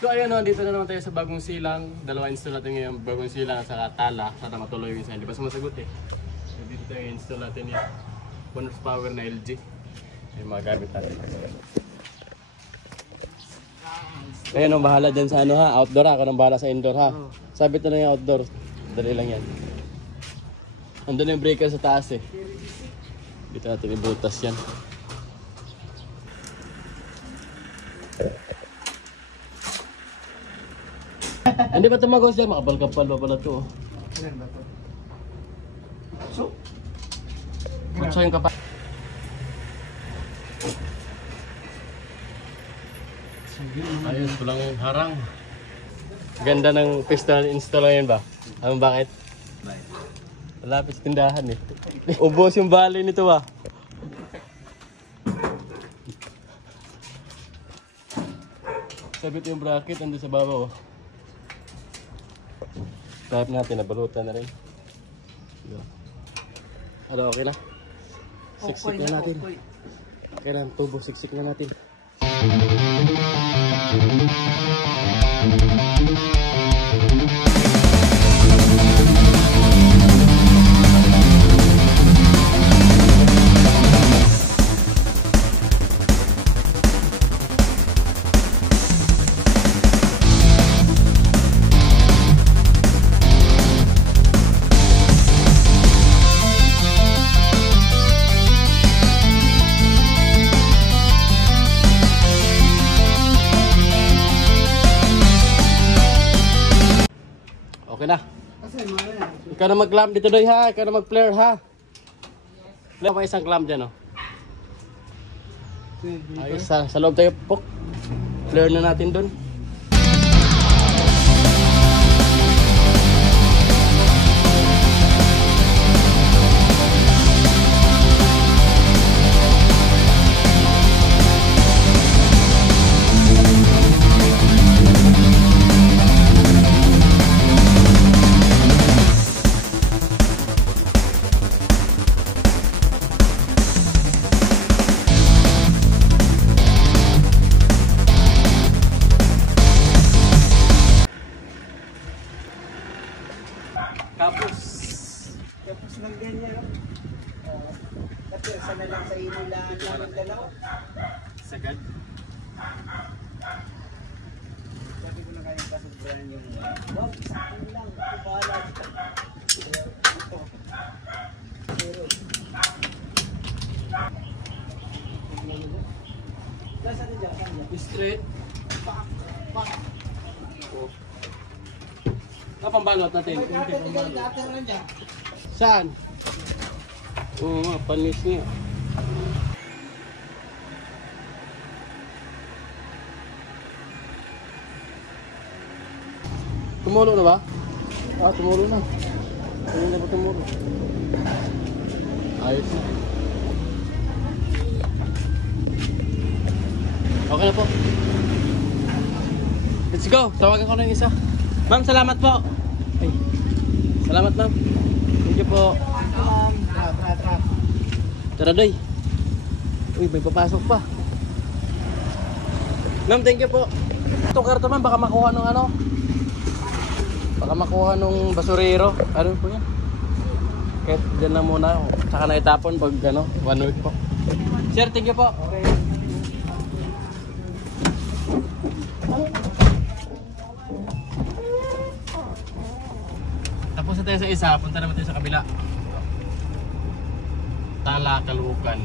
So ayun, no, dito na naman tayo sa bagong silang. Dalawa install natin ngayon, bagong silang at saka tala. Sana matuloy yung isa, hindi pa sumasagot eh. So dito tayo install natin yung 1 horsepower na LG. Yung mga gamit natin. Kayo nang bahala dyan sa ano ha, outdoor ha. Ako nang bahala sa indoor ha. Sabit na lang yung outdoor. Dali lang yan. Andun yung breaker sa taas eh. Dito natin ibutas yan. Hindi ba tumagos yan? Makapal-kapal ba pala ito? Ilan ba ito? So? Kutsa yung kapal. Ayos, walang harang. Ganda ng piston install ngayon ba? Ano bakit? Malapit sa tindahan eh. Ubos yung bali nito ba? Sabit yung bracket, ando sa baba oh. Type natin, nabalutan na rin. Ano, okay na? Siksik na natin. Okay na, tubo, siksik na natin. Okay na. Ikaw na mag-clamp dito doy ha. Ikaw na mag-flare ha. Flare pa isang clamp dyan oh. Ayos sa loob tayo pok. Flare na natin doon. Tapos ng ganyan. Kasi sana lang sa inilaan lang ng dalaw. Sagad. Sabi ko na kayong kasubrahan yung wag, sakto lang. Bahala dito. Pero nasa din dyan? Straight. Pambalot natin. Saan? Oo nga, panis niya. Tumulo na ba? Ah, tumulo na. Ayun na ba tumulo? Ayos na. Okay na po. Let's go. Tawagan ko na yung isa. Ma'am, salamat po. Ay. Salamat, ma'am. Thank you po. Tara, doy. Uy, may papasok pa. Ma'am, thank you po. Itong karto, ma'am, baka makuha ng ano? Baka makuha ng basurero. Ano po yan? Kahit dyan na muna. Saka na itapon pag ano, 1 week po. Sir, thank you po. Okay. Tapos na tayo sa isa, punta naman tayo sa kabila. Tala, Caloocan.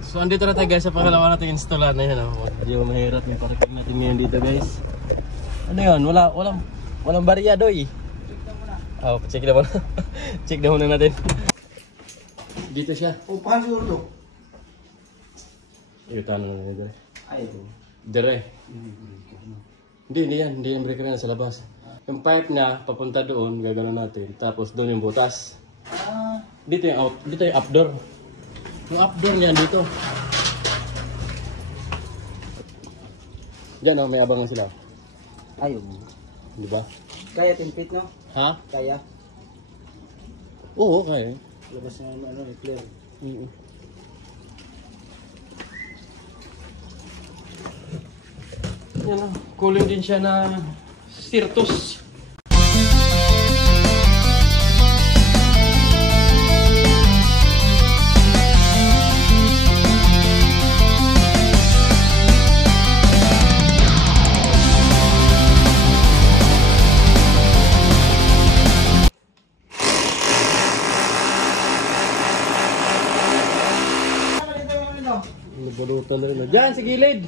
So andito na tayo guys sa pangalawa natin install na yun. Medyo mahirap yung parking natin ngayon dito guys. Ano yun? Walang barya doy. Oh, check na muna. Check na muna natin. Dito siya. Upahan siguro to. Ito na natin guys. Ay, ito. Dire. Hindi yan. Hindi yung breaker na sa labas. Yung pipe niya, papunta doon, gagawin natin. Tapos doon yung butas. Dito yung out, dito yung outdoor. Yung outdoor niyan dito. Diyan oh, may abangan sila. Ayun. Di ba? Kaya 10 feet, no? Ha? Kaya. Oo, okay. Labas na clear. ano, kulay din siya na Sirtus. Nabulutan na rin. Diyan, sa gilid!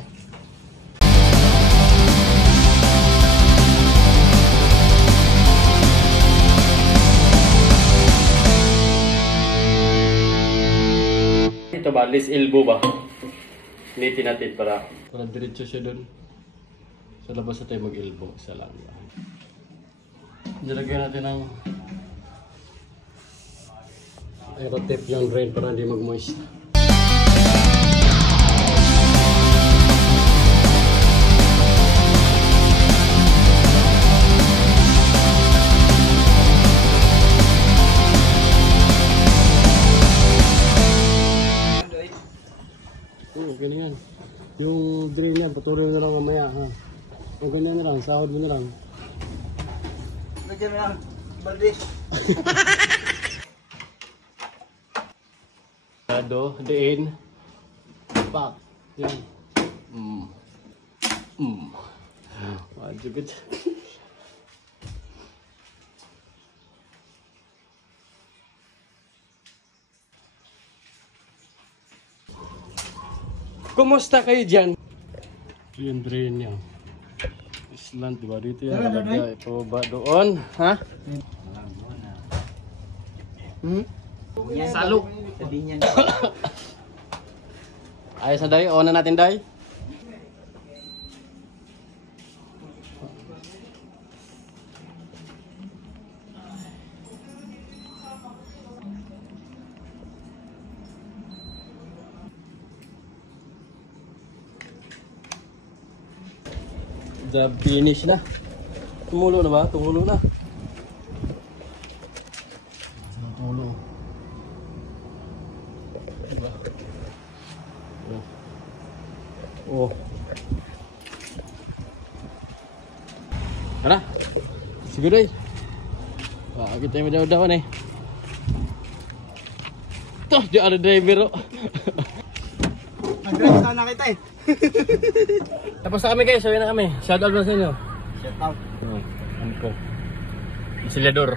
Ito ba? List elbow ba? Litin natin para diretso siya doon. Sa labas na tayo mag-elbow. Isa lang. Nilagyan natin ng aerotip yung drain para hindi mag-moist. Ganyan. Yung drain yan, patuloy na lang mamaya ha. O ganyan na lang, sahod mo na lang. Lagyan mo lang, balde. Diin. Back. Yan. Wadugot. Kumusta kayo dyan? Ito yung drain niya. Island, diba? Dito yan nalagay. Ito ba doon? Ha? Saluk. Sabi niya. Ayos na, Day. On na natin, Day. The finish na. Tumulo na ba? Tumulo na. Tumulo. Diba? Oh. Tara. Siguro eh. Kita yung daw-dawan eh. Toh, di ada driver. Nag-drive sana kita eh. Tapos na kami guys, sabi na kami. Shoutout na sa inyo. Shout out. Ano po? Masilyador.